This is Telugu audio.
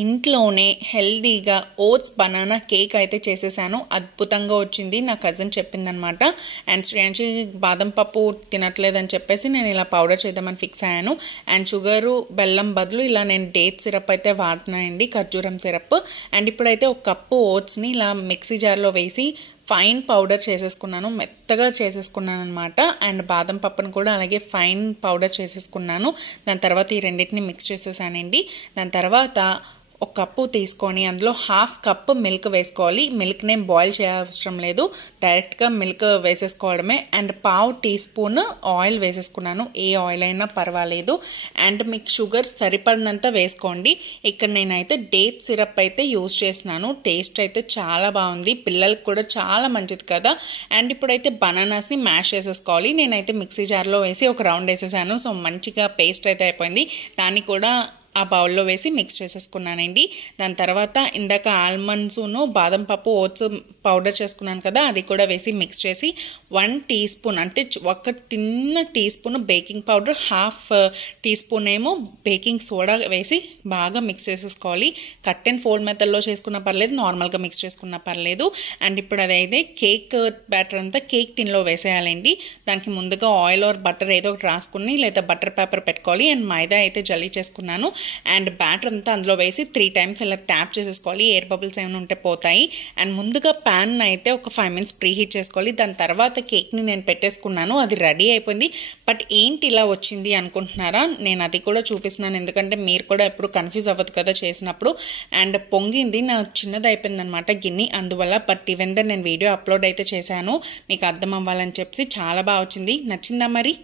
ఇంట్లోనే హెల్దీగా ఓట్స్ బనానా కేక్ అయితే చేసేసాను. అద్భుతంగా వచ్చింది. నా కజిన్ చెప్పిందనమాట. అండ్ శ్రేయాంశి బాదం పప్పు తినట్లేదని చెప్పేసి నేను ఇలా పౌడర్ చేద్దామని ఫిక్స్ అయ్యాను. అండ్ షుగరు బెల్లం బదులు ఇలా నేను డేట్ సిరప్ అయితే వాడుతున్నానండి, ఖర్జూరం సిరప్. అండ్ ఇప్పుడైతే ఒక కప్పు ఓట్స్ని ఇలా మిక్సీ జార్లో వేసి ఫైన్ పౌడర్ చేసేసుకున్నాను, మెత్తగా చేసేసుకున్నాను అనమాట. అండ్ బాదం పప్పును కూడా అలాగే ఫైన్ పౌడర్ చేసేసుకున్నాను. దాని తర్వాత ఈ రెండింటిని మిక్స్ చేసేసానండి. దాని తర్వాత ఒక కప్పు తీసుకొని అందులో హాఫ్ కప్ మిల్క్ వేసుకోవాలి. మిల్క్ నేను బాయిల్ చేయవసరం లేదు, డైరెక్ట్గా మిల్క్ వేసేసుకోవడమే. అండ్ పావు టీ స్పూన్ ఆయిల్ వేసేసుకున్నాను, ఏ ఆయిల్ అయినా పర్వాలేదు. అండ్ మీకు షుగర్ సరిపడినంత వేసుకోండి. ఇక్కడ నేనైతే డేట్ సిరప్ అయితే యూజ్ చేస్తున్నాను. టేస్ట్ అయితే చాలా బాగుంది, పిల్లలకు కూడా చాలా మంచిది కదా. అండ్ ఇప్పుడైతే బనానాస్ని మ్యాష్ చేసేసుకోవాలి. నేనైతే మిక్సీ జార్లో వేసి ఒక రౌండ్ వేసేసాను. సో మంచిగా పేస్ట్ అయితే అయిపోయింది. దాన్ని కూడా ఆ బౌల్లో వేసి మిక్స్ చేసేసుకున్నానండి. దాని తర్వాత ఇందాక ఆల్మండ్స్ను బాదం పప్పు ఓట్స్ పౌడర్ చేసుకున్నాను కదా, అది కూడా వేసి మిక్స్ చేసి 1 టీ స్పూన్ అంటే ఒక చిన్న teaspoon baking powder, half teaspoon ఏమో బేకింగ్ సోడా వేసి బాగా మిక్స్ చేసేసుకోవాలి. కట్ అండ్ ఫోల్డ్ మెథడ్లో చేసుకున్నా పర్లేదు, నార్మల్గా మిక్స్ చేసుకున్నా పర్లేదు. అండ్ ఇప్పుడు అదైతే కేక్ బ్యాటర్ అంతా కేక్ టిన్లో వేసేయాలండి. దానికి ముందుగా ఆయిల్ ఆర్ బటర్ ఏదో ఒకటి రాసుకుని లేదా బటర్ పేపర్ పెట్టుకోవాలి. అండ్ మైదా అయితే జల్లీ చేసుకున్నాను. అండ్ బ్యాటర్ అంతా అందులో వేసి 3 టైమ్స్ ఇలా ట్యాప్ చేసేసుకోవాలి, ఎయిర్ బబుల్స్ ఏమైనా ఉంటే పోతాయి. అండ్ ముందుగా ప్యాన్ అయితే ఒక 5 మినిట్స్ ప్రీ హీట్ చేసుకోవాలి. దాని తర్వాత కేక్ని నేను పెట్టేసుకున్నాను, అది రెడీ అయిపోయింది. బట్ ఏంటి ఇలా వచ్చింది అనుకుంటున్నారా, నేను అది కూడా చూపిస్తున్నాను, ఎందుకంటే మీరు కూడా ఎప్పుడు కన్ఫ్యూజ్ అవ్వదు కదా చేసినప్పుడు. అండ్ పొంగింది, నా చిన్నది అయిపోయింది అనమాట గిన్నె, అందువల్ల. బట్ ఈవెన్ నేను వీడియో అప్లోడ్ అయితే చేశాను మీకు అర్థం అవ్వాలని చెప్పి. చాలా బాగా వచ్చింది. నచ్చిందా మరి?